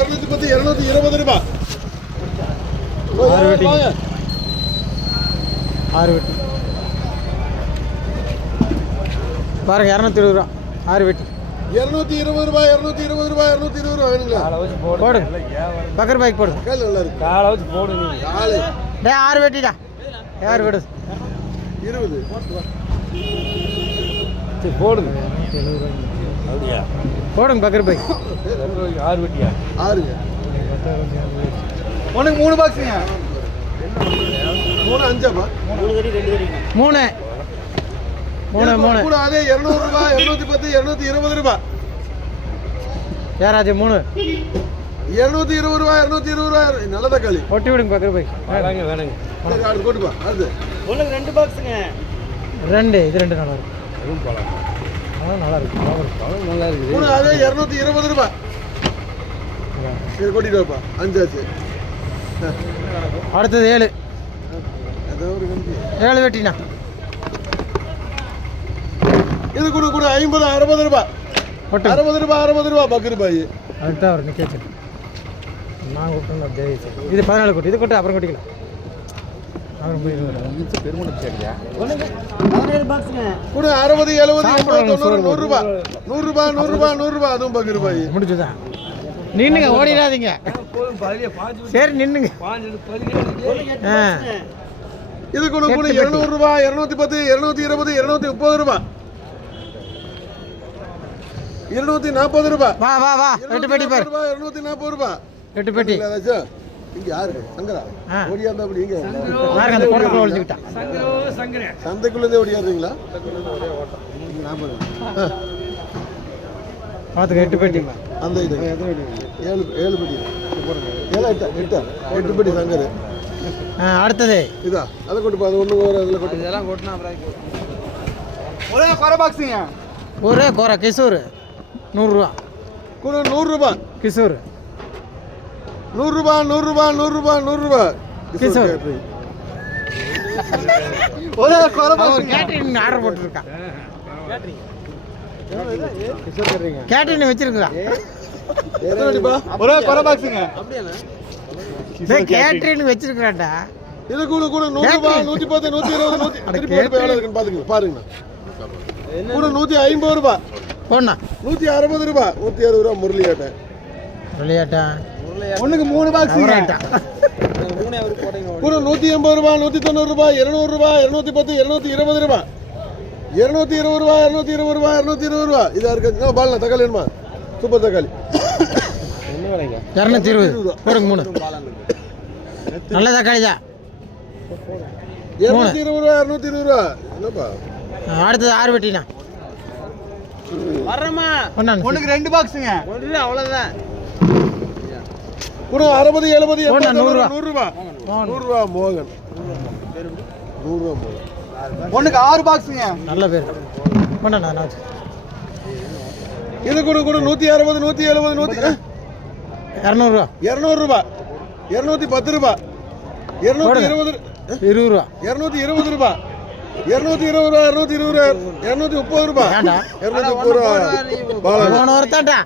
210 220 ரூபாய். 6 வெட்டி 6 வெட்டி பாருங்க 220 ரூபா 6 வெட்டி 220 ரூபாய் 220 ரூபாய் 220 ரூபாய் வேணுங்களா? போடு பக்கர் பைக் போடு கால் நல்லா இருக்கு. காலை வச்சு போடு நீ. கால் டேய் 6 வெட்டிடா யார் விடு 20 சரி போடுங்க. அப்படியா போடுங்க பக்கர் பைக் 6 வெட்டியா? 6ங்க. உனக்கு 3 பாக்ஸுங்க. 3 5பா. 3 கடி 2 கடி. 3 கூட அதே 200 ரூபாய் 210 220 ரூபாய். யாராச்சு 3 220 ரூபாய் 220 ரூபாய். நல்ல தக்காளி ஒட்டி விடுங்க பக்கர் பைக் வேணாங்க வேணாங்க. சரி அடுத்து கொட்டுப்பா. அடுத்து உனக்கு 2 பாக்ஸுங்க. 2 இது 2 நல்லா இருக்கு. அதுவும் போலாம். அதான் நல்லா இருக்கு அதுவும் நல்லா இருக்குது. கூட அதே 220 ரூபாய். சரி கொட்டிட்டு வாப்பா. 5 ஆச்சு. அடுத்தது 7 ஏதோ ஒரு கம்பி. 7 வெட்டினா இது கூட 50 60 ரூபாய். ஒட்டு 60 ரூபாய் 60 ரூபாய் பக்கர் பாய். அதுதான் அவர் நிற்க வச்சு நான் கூப்பிட்டேன் தேவி சரி இது 14 கொட்டு இது கொட்டு அப்புறம் கொட்டிக்கலாம் அப்புறம் போய் பெருமணம் சரியா? உனக்கு 17 பாக்ஸுங்க. கூட 60 70 80 90 100 ரூபாய் 100 ரூபாய் 100 ரூபாய் 100 ரூபாய் அதுவும் பக்கர் பாய். முடிச்சுதான் நின்னுங்க ஓடிடாதீங்க சரி நின்னுங்க இது கூட 200 ரூபாய் 210 220 230 ரூபாய் 240 ரூபாய். வா வா வா 8 பெட்டி பாரு 240 ரூபாய் 8 பெட்டி இங்க யாரு சங்கரா ஓடியா இருந்தா அப்படி இங்க பாருங்க அந்த கோட்டை ஒளிஞ்சுக்கிட்டா சந்தைக்குள்ள இருந்தே ஓடியாடுறீங்களா? பார்த்துக்க 8 பெட்டி அந்த இது 7 பெட்டி போடுங்க 8 பெட்டி சங்கரு. அடுத்தது இதா அதை கொண்டு அது ஒண்ணு ஒரு அதுல கொண்டு இதெல்லாம் கொட்டினா அப்புறம் ஒரே குறை பாக்ஸுங்க. ஒரே கோரா கிஷோர் 100 ரூபா கூட 100 ரூபாய் கிஷோர் 100 ரூபாய் 100 ரூபாய் 100 ரூபாய் 100 ரூபாய் கிஷோர் ஒரே குறை கேட்டரிங் ஆர்டர் போட்டுருக்கா கேட்டரிங் வச்சிருக்கா ஒரே குறை பாக்ஸுங்க. கேட்டரிங் வச்சிருக்காண்டா இது கூட 100 ரூபாய் 110 120 திருப்பி எவ்வளவு இருக்குன்னு பாத்துங்க பாருங்க. கூட 150 ரூபாய் போண்ணா 160 ரூபாய் 160 ரூபாய் முரளியாட்ட விளையாட்டா ஒண்ணுக்கு 3 பாக்ஸுங்க. கூட 180 ரூபாய் 190 ரூபாய் 200 ரூபாய் 210 220 ரூபாய் 220 ரூபாய் 220 ரூபாய் 220 ரூபாய். இதா இருக்கு பாலனா தக்காளி வேணுமா? சூப்பர் தக்காளி 220 போடுங்க 3 நல்ல தக்காளி தான் 220 ரூபாய் 220 ரூபாய். என்னப்பா அடுத்தது 6 வெட்டினா வரமா ஒன்னுக்கு 2 பாக்ஸுங்க. ஒண்ணு அவ்வளவுதான். கூட 60 70 80 100 ரூபாய் 100 ரூபாய் 100 ரூபாய் மோகன் 100 ரூபாய் மோகன். ஒண்ணுக்கு 6 பாக்ஸுங்க. நல்ல பேர் போண்ணா நான் இது கூட 160 170 100 200 ரூபா 200 ரூபாய் 210 ரூபாய் 220 20 ரூபா 220 ரூபாய் 220 ரூபாய் 220 ரூபாய் 230 ரூபாய் ஏன்டா 230 ரூபாய் பாலனா போன ஒருத்தாண்டா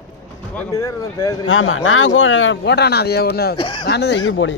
ஆமா நான் போட்டானா அது ஒன்று நான் தான் இங்கே போடி